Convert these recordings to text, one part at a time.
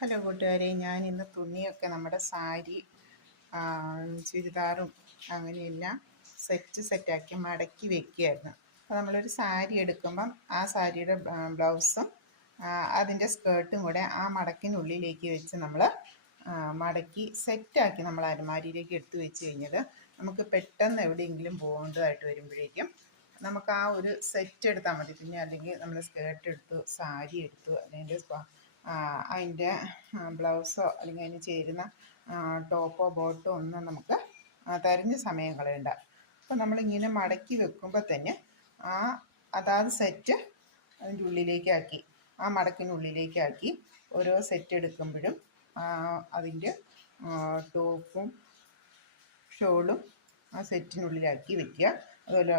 Hello കൂട്ടുകാരെ, ഞാൻ ഇന്ന് തുണിയൊക്കെ നമ്മുടെ സാരി ചുരിദാറും അങ്ങനെയെല്ലാം സെറ്റാക്കി മടക്കി വെക്കുകയായിരുന്നു. അപ്പോൾ നമ്മളൊരു സാരി എടുക്കുമ്പം ആ സാരിയുടെ ബ്ലൗസും അതിൻ്റെ സ്കേർട്ടും കൂടെ ആ മടക്കിനുള്ളിലേക്ക് വെച്ച് നമ്മൾ മടക്കി സെറ്റാക്കി നമ്മൾ അലമാരിയിലേക്ക് എടുത്തു വെച്ച് കഴിഞ്ഞാൽ നമുക്ക് പെട്ടെന്ന് എവിടെയെങ്കിലും പോകേണ്ടതായിട്ട് വരുമ്പോഴേക്കും നമുക്ക് ആ ഒരു സെറ്റ് എടുത്താൽ മതി. പിന്നെ അല്ലെങ്കിൽ നമ്മൾ സ്കേർട്ട് എടുത്തു, സാരി എടുത്തു, അതിൻ്റെ ബ്ലൗസോ അല്ലെങ്കിൽ അതിന് ചേരുന്ന ടോപ്പോ ബോട്ടോ ഒന്നും നമുക്ക് തിരഞ്ഞ സമയം കളയണ്ട. അപ്പോൾ നമ്മളിങ്ങനെ മടക്കി വെക്കുമ്പോൾ തന്നെ അതാത് സെറ്റ് അതിൻ്റെ ഉള്ളിലേക്കാക്കി, ആ മടക്കിനുള്ളിലേക്കാക്കി ഓരോ സെറ്റ് എടുക്കുമ്പോഴും അതിൻ്റെ ടോപ്പും ഷോളും ആ സെറ്റിനുള്ളിലാക്കി വെക്കുക. അതുപോലെ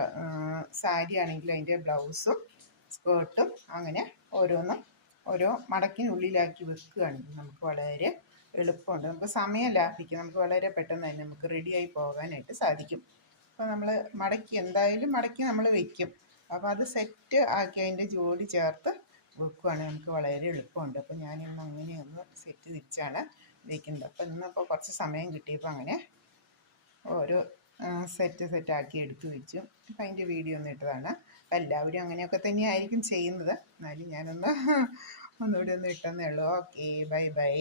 സാരി ആണെങ്കിൽ അതിൻ്റെ ബ്ലൗസും സ്കേർട്ടും അങ്ങനെ ഓരോന്നും ഓരോ മടക്കിനുള്ളിലാക്കി വെക്കുകയാണെങ്കിൽ നമുക്ക് വളരെ എളുപ്പമുണ്ട്. നമുക്ക് സമയം ലാഭിക്കും. നമുക്ക് വളരെ പെട്ടെന്ന് തന്നെ നമുക്ക് റെഡിയായി പോകാനായിട്ട് സാധിക്കും. അപ്പോൾ നമ്മൾ എന്തായാലും മടക്കി നമ്മൾ വെക്കും. അപ്പോൾ അത് സെറ്റ് ആക്കി അതിൻ്റെ ജോഡി ചേർത്ത് വെക്കുകയാണെങ്കിൽ നമുക്ക് വളരെ എളുപ്പമുണ്ട്. അപ്പോൾ ഞാനിന്ന് അങ്ങനെയൊന്ന് സെറ്റ് തിരിച്ചാണ് വയ്ക്കുന്നത്. അപ്പോൾ ഇന്നിപ്പോൾ കുറച്ച് സമയം കിട്ടിയപ്പോൾ അങ്ങനെ ഓരോ സെറ്റാക്കി എടുത്തു വെച്ചു. അപ്പം അതിൻ്റെ വീഡിയോ ഒന്നും ഇട്ടതാണ്. അപ്പം എല്ലാവരും അങ്ങനെയൊക്കെ തന്നെയായിരിക്കും ചെയ്യുന്നത്. എന്നാലും ഞാനൊന്നുകൂടി ഒന്ന് ഇട്ടെന്നേ ഉള്ളൂ. Okay, bye bye.